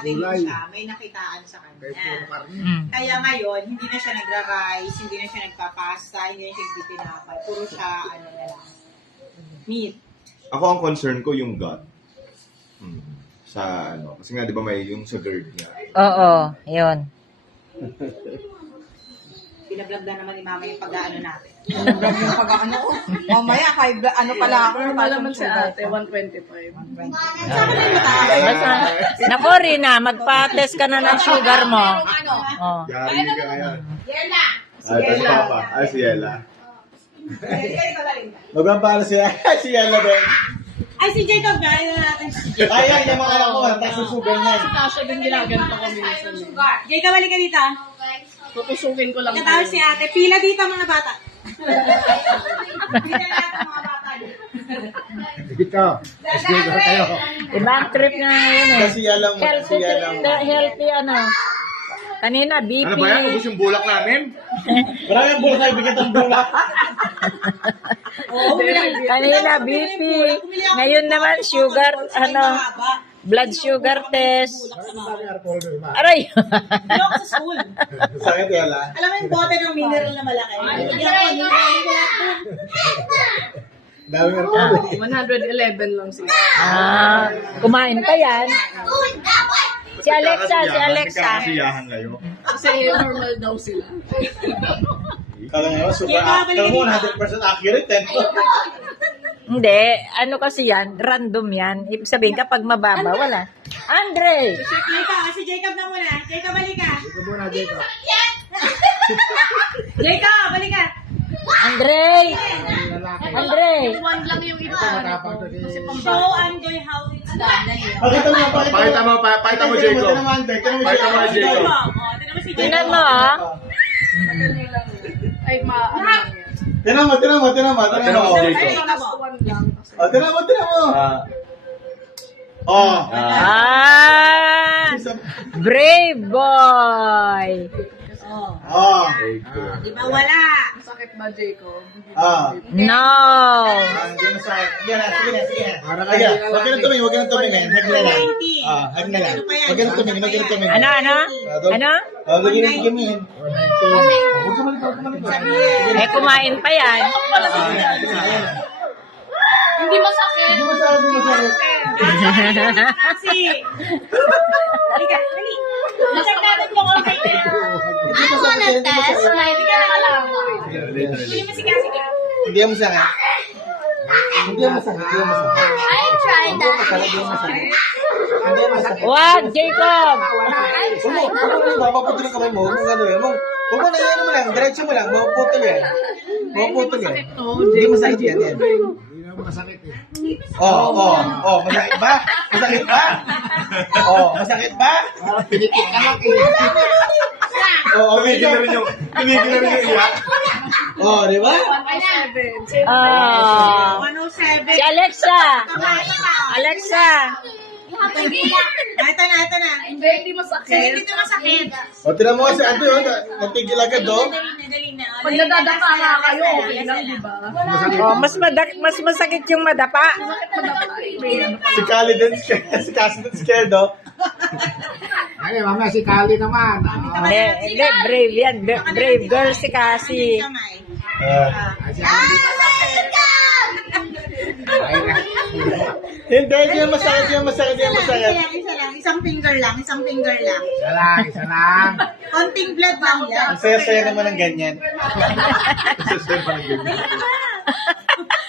dati siya, may nakitaan sa kanya. Kaya ngayon, hindi na siya nagra-rice, hindi na siya nagpapasta, hindi na siya nagtitinapay. Puro siya, ano na lang, meat. Ako ang concern ko yung gut. Sa ano, kasi nga 'di ba may yung sa GERD niya. Oo, yun. Pinablog na naman ni Mama yung pag-ano natin. Grabe yung pag-ano. Mamaya, ano pala ako. Malaman si ate, 125. Naku, Rina, magpa-test ka na ng sugar mo. Oh. Yari ka ngayon. Yela! Ay, ito si Papa. Ay, si Yela. Magpapala siya. Si Yela din. Ay, si Jacob na. Ayun na natin si Jacob. Ay, yung mga anak ko. Taas sa sugar niyan. Kasi din ginaganto ko minsan. Jacob, balik ka dito. Tutusukin ko lang. Katawag si ate. Pila dito mga bata. Pila natin mga bata. Dito. Sige ko kayo. Ibang trip na yun eh. Kasi Yela mo. Healthy, healthy ano. Kanina, BP. Ano ba yan? Ubus yung bulak namin? Maraming bulak kayo. Bigyan ng bulak. Kanina, BP. Ngayon naman, sugar, ano, blood sugar test. Aray! Yung sa school. Sakit Yela. Alam mo yung bote ng mineral na malaki? Yan po, Dami nga 111 lang siya. Kumain pa yan. Si Alexa, si Alexa. Nagkakasiyahan kayo. Kasi normal daw sila. Kala nga, super accurate. 100% accurate. Hindi, ano kasi yan, random yan. Ibig sabihin, kapag mababa, wala. Andre! Si Jacob na muna. Jacob, balik ka. Ito muna dito. Jacob, balik ka. Andre! Andre! One lang yung iba. Show Andoy how it's done. Pakita mo, Pakita mo, pakita mo, Jacob. Pakita mo, Jacob. Tignan mo si Tingnan Jacob. mo, ah. Ay, ano lang yan. Tinan mo. Tingnan mo, Jacob. Last one lang. Tinan mo. Oh. Ah! Brave boy! Oh. Di ba wala? Masakit ba, Jacob? No! Hindi na sakit. Sige na. Huwag ka na tumingin. Hag na lang. Hag na lang. Huwag ka na tumingin. Ano, ano? Ano? Huwag ka na tumingin. Eh, kumain pa yan. Hindi masakit. Hindi masakit. Kasi. Balik ka. Dali. Check natin yung okay na. I wanna test. Hindi ka nakalaman. Hindi mo si Kasi. Hindi mo masakit. Hindi mo masakit. I tried that. Hindi mo masakit. Wag, Jacob! Mapaputol yung kamay mo. Huwag mo gano'n. Huwag mo na yan mo lang. Diretso mo lang. Mapaputol yan. Mapaputol yan. Hindi masakit yan. Masakit ba? Masakit ba? Pinikit ka lang. Tumigil na rin yung iyak. Di ba? 107. Ah. 107. Si Alexa! Alexa! Ito na. Hindi masakit. Hindi ito masakit. Tinan mo kasi ando yun. Natigil agad do. Dali na. Pag nadadapa nga kayo, okay lang, di ba? Oh, mas masakit yung madapa. Si Kali din. Si Cassie din scared do. Ay, mamaya si Kali naman. Hindi, brave yan. Brave girl si Cassie. Hindi, yan masakit. Isa lang. Isang finger lang. Isa lang. Konting blood lang yan. Ang saya-saya naman ng ganyan.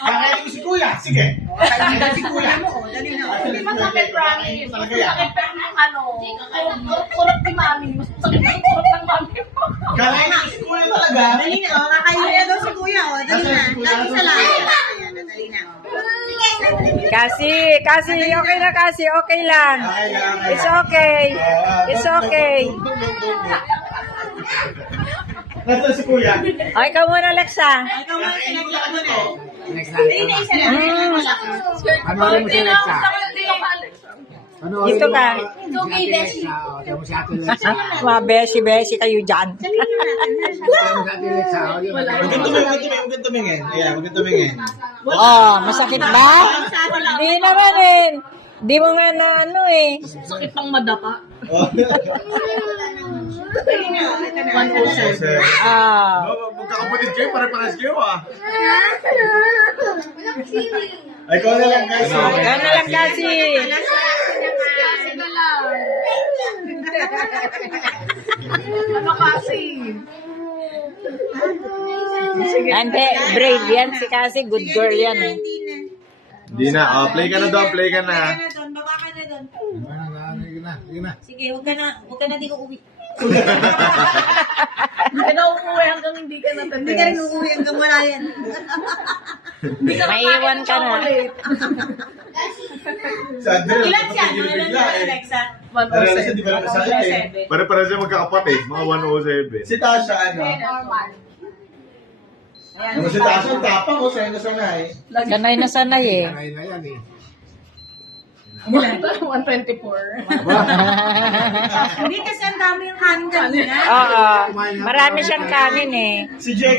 Kakainin ko si Kuya. Sige. Kakainin ko si Kuya. Dali na. Hindi masakit, promise. Talaga yan. Masakit pero yung kurot ni mami. Mas masakit yung kurot ng mami. Kakainin ko si Kuya talaga. Dali na. Kakainin na daw si Kuya. Dali na. Isa lang. Dali na. Cassie, okay na Cassie, okay lang. It's okay. It's okay. Nasaan si Kuya? Okay ka muna, Alexa. Ikaw nga sinaglag mo na. Next Dali na lang. isa lang. Ano rin mo si Alexa? Ano rin Dito mo ka. si Ate Alexa? O, tiyan mo si Ate Alexa. Mga beshi kayo dyan. Tiyan mo si Ate Alexa. O, yun. Huwag kang tumingin. Ayan, huwag kang tumingin. Oh, masakit ba? Hindi naman eh. Di mo nga na ano eh. Sakit pang madapa. Oh. Ayun na, ito na. 107. Ah. Magkakapatid kayo, pare-pares kayo ah. Ay, ikaw na lang kasi. Ikaw na lang kasi. Ano kasi? Hindi, brave yan. Si kasi good girl yan eh. Hindi na. Oh, play ka na doon, play ka na. Baba ka na doon, baba ka na doon. Sige na. Sige, huwag ka na di ko uwi. Hindi ka uuwi hanggang hindi ka natatest. Hindi ka rin uuwi hanggang wala yan. Maiiwan ka na. Sandra, Ilan siya? napapagil Ilan bigla siya, eh. Alexa? Alexa, di ba lang masakit eh. Pare-pares kayo magkakapatid, mga 107. Si Tasha, ano? Normal. Ano si Tasha, ang tapang ko, sanay na sanay. Sanay na sanay eh. Sanay na yan eh. 124. Hindi kasi ang dami yung kanin kanina. Oo. Marami siyang kanin eh. Si Jay